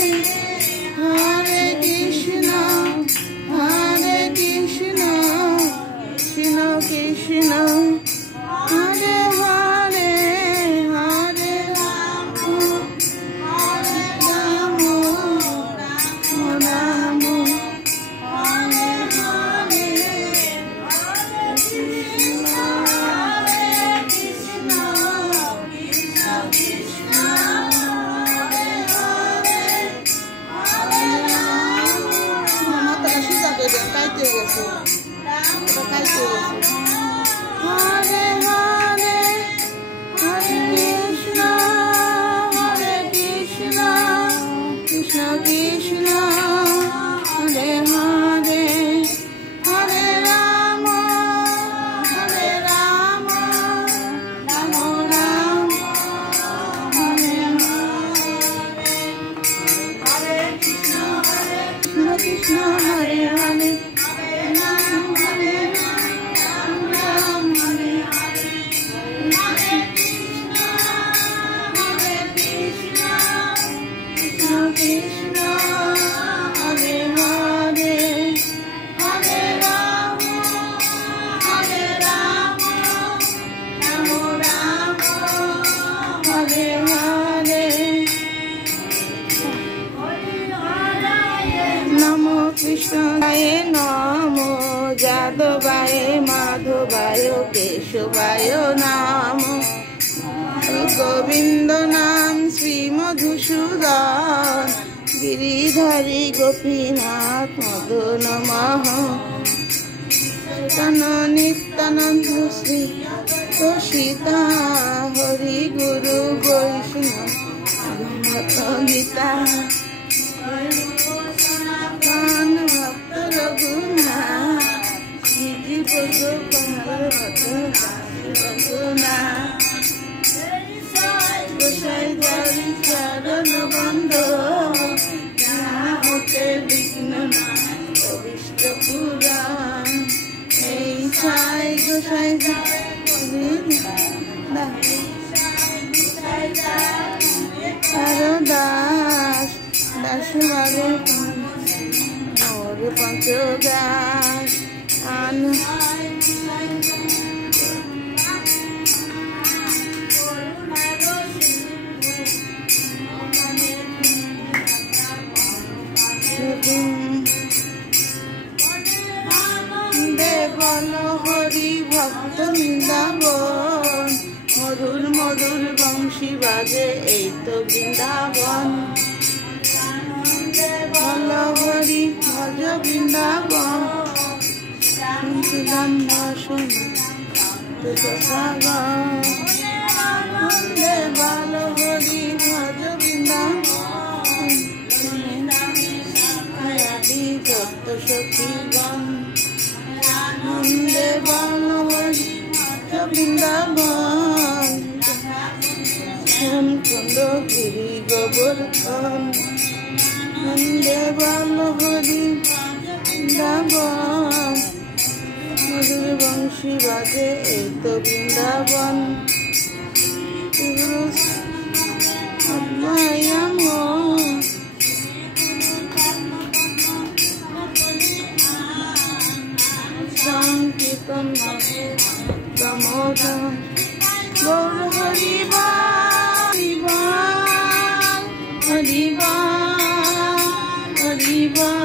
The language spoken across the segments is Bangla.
Hare Krishna, Hare Krishna, Krishna Krishna, Hare Hare, Hare Rama, Hare Rama, Rama Hare Hare, Hare Krishna, Hare Krishna, Krishna Krishna, Hare Hare, Hare Rama. Mama তারা সুজা করে কাইতে গেছে, ওটা কাইতে গেছে। Hare Hare, Hare Krishna, Hare Krishna, Krishna Krishna, Hare Hare, Hare Rama, Hare Rama, Rama Rama, Hare Hare, Hare Krishna, Krishna Krishna, Hare Hare, Hare Rama, Hare Rama, Rama Hare Hare, Hare Krishna, Hare Krishna, Krishna Krishna, Hare Hare, Hare Rama, Hare Rama, Rama Rama, Hare Hare। নমো কৃষ্ণায় নমো যাদবায় মাধবায় কেশবায় নামো গোবিন্দ নাম শ্রী মধুসূদন গিরিধারী গোপীনাথ মধু নমঃ তন নিত্যানন্দ শ্রী সীতা হরি গুরু বৈষ্ণব গীতা ভক্ত রঘুনাথ শ্রী রঘুনাথ গোসাই দারি চরণ বন্ধ হতে বিঘ্ন অভিষ্ট পুরাণ এই ছাই গোসাই দাস দাস বারে মোর পঞ্চদাস আন দেবল হরি ভক্ত বৃন্দাবন মধুর মধুর বংশী বাজে এই তো বৃন্দাবন দেবল হরি ভজ বৃন্দাবন দেবল হরি ভজ বৃন্দাবন যত সখীগণ নন্দে বনবলী বৃন্দাবন কুন্দ গিরি গোবর্ধন নন্দে বনবলী বৃন্দাবন মধুর বংশী বাজে এই তো বৃন্দাবন সংকীর্তন প্রমোদন গৌর হরিবাল হরিবাল হরিবাল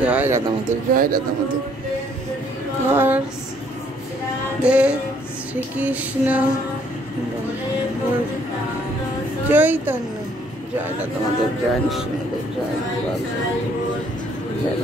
জয় রাধা মাধব, জয় রাধা মাধব। দেব শ্রীকৃষ্ণ চৈতন্য, জয় রাধা মাধব, জয় নৃসিংহদেব, জয় জয়